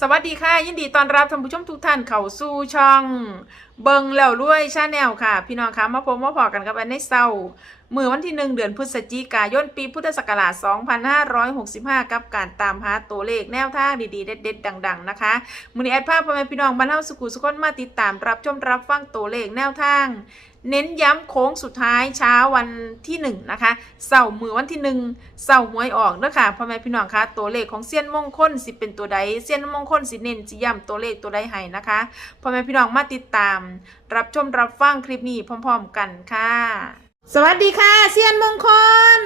สวัสดีค่ะ ยินดีต้อนรับท่านผู้ชมทุกท่านเข้าสู่ช่อง เบิงแล้วรวยชาแนลค่ะ พี่น้องคะมาพบมาพอกันกับอันในเศร้ามือวันที่หนึ่งเดือนพฤศจิกายนปีพุทธศักราช 2565 กับการตามหาตัวเลขแนวทางดีๆ เด็ดๆ ดัง ๆ นะคะมือนี้แอดภาพพ่อแม่พี่น้องบรรเทาสุขุสุขนมาติดตามรับชมรับฟังตัวเลขแนวทาง เน้นย้ำโค้งสุดท้ายเช้าวันที่หนึ่งนะคะเสาร์มือวันที่หนึ่งเสาร์หวยออกเด้อค่ะพ่อแม่พี่น้องคะตัวเลขของเซียนมงคลสิเป็นตัวใดเซียนมงคลสิเน้นสิย้ำตัวเลขตัวใดให้นะคะพ่อแม่พี่น้องมาติดตาม รับชมรับฟังคลิปนี้พร้อม ๆ กันค่ะ สวัสดีค่ะเซียนมงคล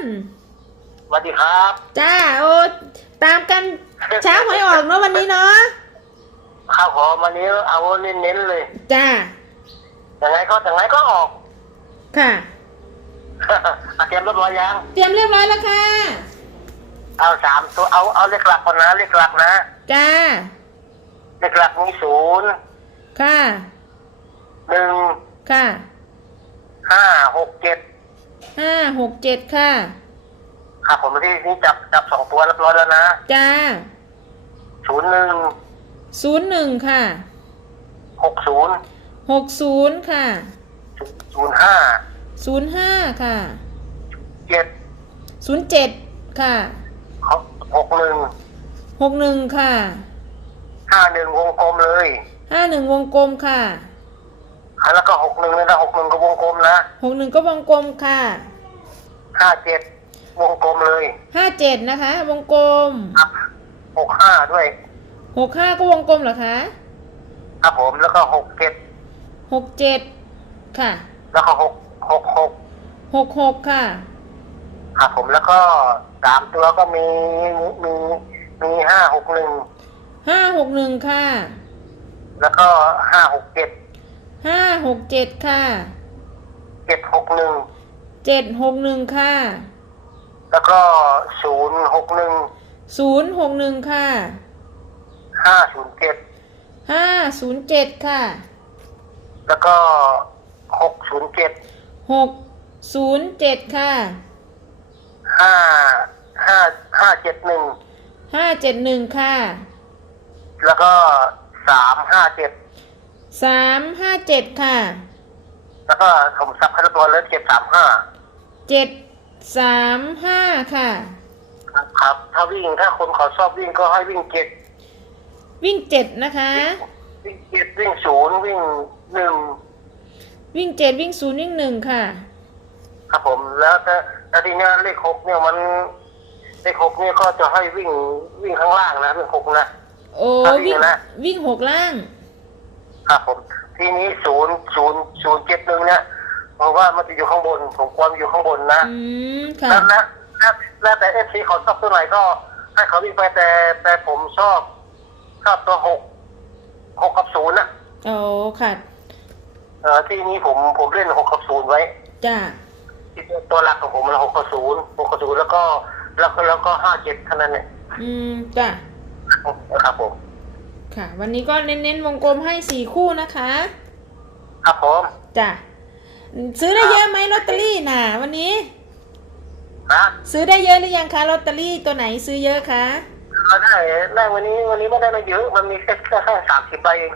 สวัสดีครับจ้าโอ้ตามกันเช้าหวยออกเนาะวันนี้เนาะข้าวหอมวันนี้เอาเน้นๆเลยจ้ายังไงก็ยังไงก็ออก ค่ะอะเตรียมรถรอยยังเตรียมเรียบร้อยแล้วค่ะ เอาสามตัวเอาเอาเลขหลักก่อนนะเลขหลักนะจ้าเลขหลักมีศูนย์ค่ะหนึ่งค่ะ ห้าหกเจ็ดห้าหกเจ็ดค่ะ ครับผมที่นี่จับจับสองตัวเรียบร้อยแล้วนะจ้าศูนย์หนึ่งศูนย์หนึ่งค่ะหกศูนย์หกศูนย์ค่ะศูนย์ห้าศูนย์ห้าค่ะเจ็ดศูนย์เจ็ดค่ะหกหนึ่งหกหนึ่งค่ะห้าหนึ่งวงกลมเลยห้าหนึ่งวงกลมค่ะ อะแล้วก็หกหนึ่งเลยนะหกหนึ่งก็วงกลมนะหกหนึ่งก็วงกลมค่ะห้าเจ็ดวงกลมเลยห้าเจ็ดนะคะ วงกลมครับหกห้าด้วยหกห้าก็วงกลมเหรอคะครับผมแล้วก็หกเจ็ดหกเจ็ดค่ะ แล้วก็หกหกหกหกหกค่ะ ครับผมแล้วก็สามตัวก็มีมีมีห้าหกหนึ่งห้าหกหนึ่งค่ะ แล้วก็ห้าหกเจ็ด ห้าหกเจ็ดค่ะเจ็ดหกหนึ่งเจ็ดหกหนึ่งค่ะ แล้วก็ศูนย์หกหนึ่งศูนย์หกหนึ่งค่ะห้าศูนย์เจ็ดห้าศูนย์เจ็ดค่ะ แล้วก็หกศูนย์เจ็ดหกศูนย์เจ็ดค่ะห้าห้าห้าเจ็ดหนึ่งห้าเจ็ดหนึ่งค่ะ แล้วก็สามห้าเจ็ด สามห้าเจ็ดค่ะแล้วก็ผมซับให้เรียบร้อยแล้วเจ็ดสามห้าเจ็ดสามห้าค่ะ ครับ ถ้าวิ่งถ้าคนเขาชอบวิ่งก็ให้วิ่งเจ็ดวิ่งเจ็ดนะคะ วิ่งเจ็ดวิ่งศูนย์วิ่งหนึ่งวิ่งเจ็ดวิ่งศูนย์วิ่งหนึ่งค่ะ ครับผมแล้วแต่แต่ทีเนี้ยเลขหกเนี่ยมันเลขหกเนี่ยก็จะให้วิ่งวิ่งข้างล่างนะเลขหกนะโอ้ครับวิ่วิ่งงนะวิ่งหกล่าง ครับผม ทีนี้ศูนย์ศูนย์ศูนย์เจ็ดหนึ่งเนี่ยเพราะว่ามันจะอยู่ข้างบนผมกลัวมันอยู่ข้างบนนะอืมค่ะแล้วนะแล้วแล้วแต่เอฟซีเขาชอบตัวไหนก็ให้เขาวิ่งไปแต่แต่ผมชอบชอบตัวหกหกกับศูนย์นะโอ้ค่ะเออที่นี้ผมผมเล่นหกกับศูนย์ไว้จ้าที่ตัวหลักของผมมันหกกับศูนย์หกกับศูนย์แล้วก็แล้วก็แล้วก็ห้าเจ็ดเท่านั้นเนี่ยอืมจ้าครับผม ค่ะ วันนี้ก็เน้นๆวงกลมให้สี่คู่นะคะครับผมจ้าซื้อได้เยอะไหมลอตเตอรี่น่ะ วันนี้ นะซื้อได้เยอะหรือยังคะลอตเตอรี่ตัวไหนซื้อเยอะคะเราได้ได้วันนี้วันนี้ไม่ได้มาเยอะมันมีแค่แค่แค่สามสิบใบเอง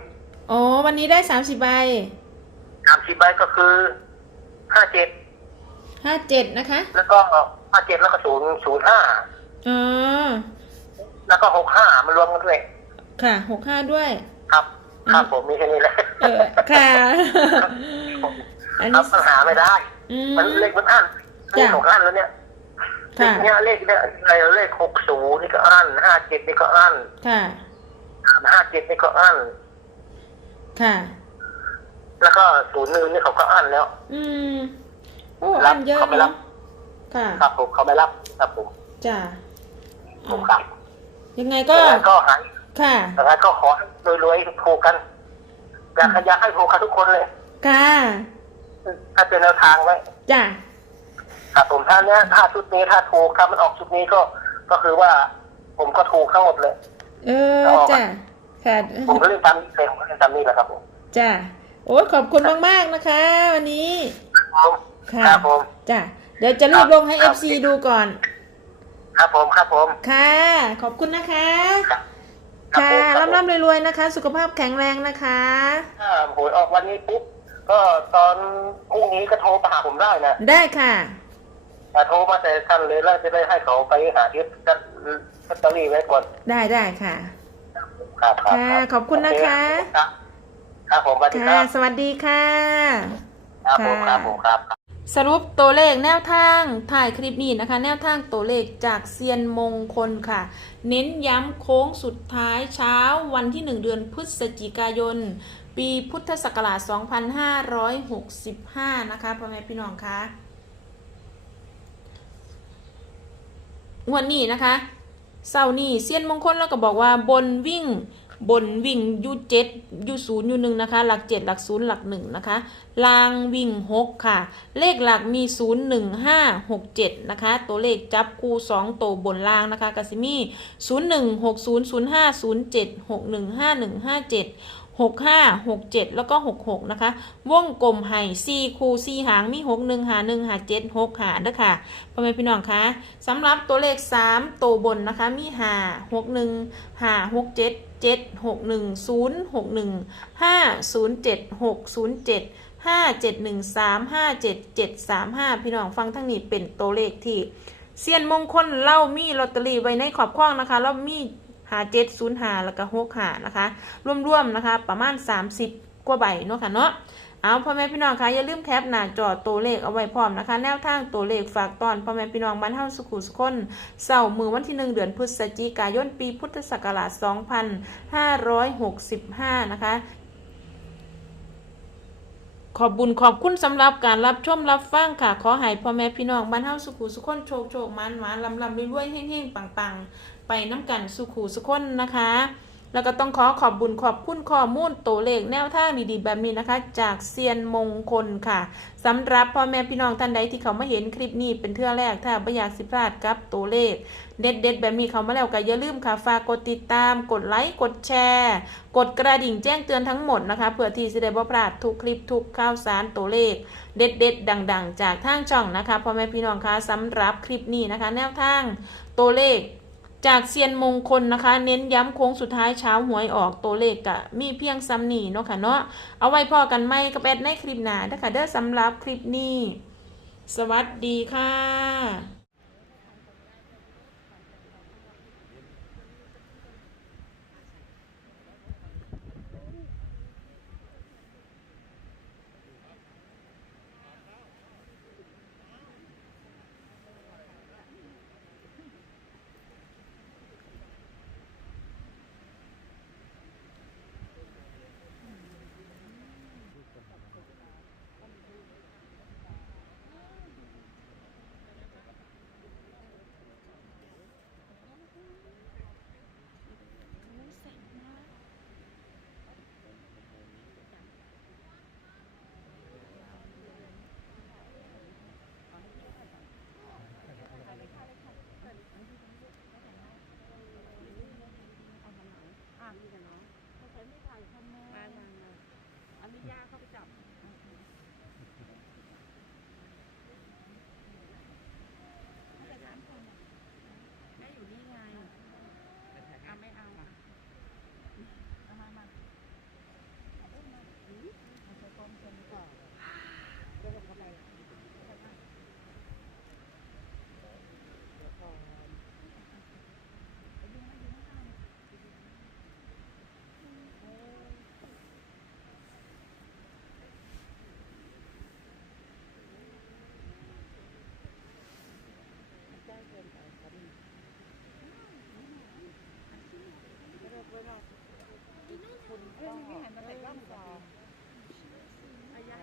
อ๋อวันนี้ได้สามสิบใบสามสิบใบก็คือห้าเจ็ดห้าเจ็ดนะคะ แล้วก็ห้าเจ็ดแล้วก็ศูนย์ศูนย์ห้าอ๋อแล้วก็หกห้ามันรวมกันด้วย ค่ะหกห้าด้วย ครับครับผมมีแค่นี้แหละเออค่ะอันครันี้บปัญหาไม่ได้อืมมันเลขมันอั้นเลขจ้ะของอั้นแล้วเนี่ยเลค่ะขเนี่ยเลขเนี่ยอะไรเลขหกศูนย์นี่ก็อั้นห้าเจ็ดนี่ก็อั้นค่ะห้าเจ็ดนี่ก็อั้นค่ะ แล้วก็ศูนย์หนึ่งนี่เขาก็อั้นแล้ว อืมโอ้รัอับนเยอะเขาไม่รัเนาะบค่ะครับผมเขาไม่รับครับผมจ้าผมครับยังไงก็แล้วก็หาย ค่ะแล้วก็ขอให้รวยๆถูกกันอยากอยากให้ถูกกันทุกคนเลยค่ะ ถ้าเป็นแนวทางไว้จ้าครับผมถ้าเนี้ยถ้าชุดนี้ถ้าถูกถ้ามันออกชุดนี้ก็ก็คือว่า ผมก็ถูกทั้งหมดเลย เออ จ้าค่ะ ผมก็เล่นตามนี้เลยผมก็เล่นตามนี้แหละครับผมจ้าโอ้ยขอบคุณมาก ๆ นะคะ วันนี้ครับผมค่ะครับผมจ้าเดี๋ยวจะรีบลงให้ครับ FC ดูก่อน ครับผม ครับผม ค่ะ ขอบคุณนะคะ ครับค่ะผมครับผมร่ำๆรวยๆนะคะ สุขภาพแข็งแรงนะคะถ้าหวยออกวันนี้ปุ๊บก็ตอนพรุ่งนี้ก็โทรมาหาผมได้นะได้ค่ะแต่โทรมาแต่ท่านเลยแล้วจะได้ให้เขาไปหาที่จัดลอตเตอรี่ไว้ก่อนได้ได้ค่ะครับครับค่ะรับขอบคุณนะคะครับครับผมสวัสดีคค่ะรับสวัสดีค่ะครับผมครับผมครับ สรุปตัวเลขแนวทางถ่ายคลิปนี้นะคะ แนวทางตัวเลขจากเซียนมงคลค่ะ เน้นย้ำโค้งสุดท้ายเช้าวันที่ 1 เดือนพฤศจิกายน ปีพุทธศักราช 2565 นะคะพ่อแม่พี่น้องคะวันนี้นะคะเสาร์นี้เซียนมงคลแล้วก็บอกว่าบนวิ่ง บนวิ่งยูเจ็ดยูศูนย์ยูหนึ่งนะคะ หลักเจ็ดหลักศูนย์หลักหนึ่งนะคะ ลางวิ่งหกค่ะ เลขหลักมีศูนย์หนึ่งห้าหกเจ็ดนะคะ ตัวเลขจับคู่สองตัวบนลางนะคะกสิมี่ศูนย์หนึ่งหกศูนย์ศูนย์ห้าศูนย์เจ็ดหกหนึ่งห้าหนึ่งห้าเจ็ด หกห้าหกเจ็ดแล้วก็หกหกนะคะ วงกลมไห่สี่คูสี่หาง มีหกหนึ่งหาหนึ่งหาเจ็ดหกหาเด้อค่ะพ่อแม่พี่น้องคะสำหรับตัวเลขสามตัวบนนะคะ มีหาหกหนึ่งหาหกเจ็ดเจ็ดหกหนึ่งศูนย์หกหนึ่งห้าศูนย์เจ็ดหกศูนย์เจ็ดห้าเจ็ดหนึ่งสามห้าเจ็ดเจ็ดสามห้าพี่น้องฟังทั้งนี้เป็นตัวเลขที่เซียนมงคลเล่ามีลอตเตอรี่ไว้ในขอบข้องนะคะแล้วมี หาเจ็ดศูนย์หาแล้วก็หกหานะคะร่วมๆนะคะประมาณ 30 กว่าใบเนาะค่ะเนาะเอาพ่อแม่พี่น้องคะอย่าลืมแคปหน้าจอตัวเลขเอาไว้พร้อมนะคะ แนวทางตัวเลขฝากตอนพ่อแม่พี่น้องบ้านเฮาสุขุสุคนเสาร์มือวันที่ 1 เดือนพฤศจิกายนปีพุทธศักราช 2565 นะคะ ขอบบุญขอบคุณสำหรับการรับชมรับฟังค่ะ ขอให้พ่อแม่พี่น้องบ้านเฮาสุขุสุคนโชคโชคมันหวานลำลำรวยๆเฮ่งๆปังๆ ไปน้ำกันสุขุสุคนนะคะ แล้วก็ต้องขอขอบบุญขอบคุณข้อมูลตัวเลขแนวทางดีๆแบบนี้นะคะ จากเซียนมงคลค่ะสำหรับพ่อแม่พี่น้องท่านใดที่เขามาเห็นคลิปนี้เป็นเทื่อแรกถ้าไม่อยากสิพลาดกับตัวเลข เด็ดๆแบบนี้เขามาแล้วก็อย่าลืมค่ะฝากกดติดตาม กดไลค์กดแชร์ กดกระดิ่งแจ้งเตือนทั้งหมดนะคะเพื่อที่จะได้บ่พลาดทุกคลิปทุกข่าวสารตัวเลข เด็ด ๆ ดัง ๆ จากทางช่องนะคะพ่อแม่พี่น้องคะสำหรับคลิปนี้นะคะ แนวทางตัวเลข จากเซียนมงคลนะคะ เน้นย้ำโค้งสุดท้ายเช้าหวยออกตัวเลขกะมีเพียงซ้ำนี่เนาะค่ะเนาะเอาไว้พอกันไหมกับแอดในคลิปหน้านะคะเด้อสำหรับคลิปนี้ สวัสดีค่ะ ย่าเข้าไปจับแม่อยู่นี่ไงเอาไม่เอาอะเอามามาเอาอุ้มมาอุ๊ยเอาไปกองเชิญก่อนเดี๋ยวเข้าไปเข้าไปเดี๋ยวก่อนเอาดึงมาดึงมาเออ ใกล้เกินไปครับนี่ไม่ได้ไม่ได้คุณพ่อไม่หันมาแต่กล้องก่อนอายา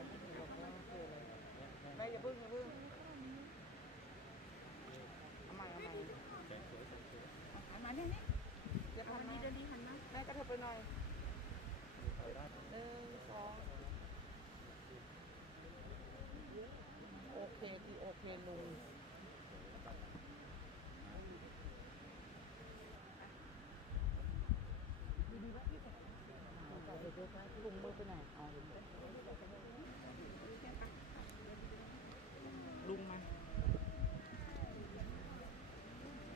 ไม่อย่าพึ่งอย่าพึ่งเอามาเอามาเอามาเนี่ยนี่จะทำนี้เดี๋ยวนี้หันนะแม่ก็เธอไปหน่อยหนึ่งสองโอเคที่โอเคลุง ลุงมือไปไหนอ๋อลุงมา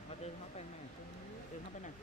เอาเดินเข้าไปหน่อยเดินเข้าไปหน่อย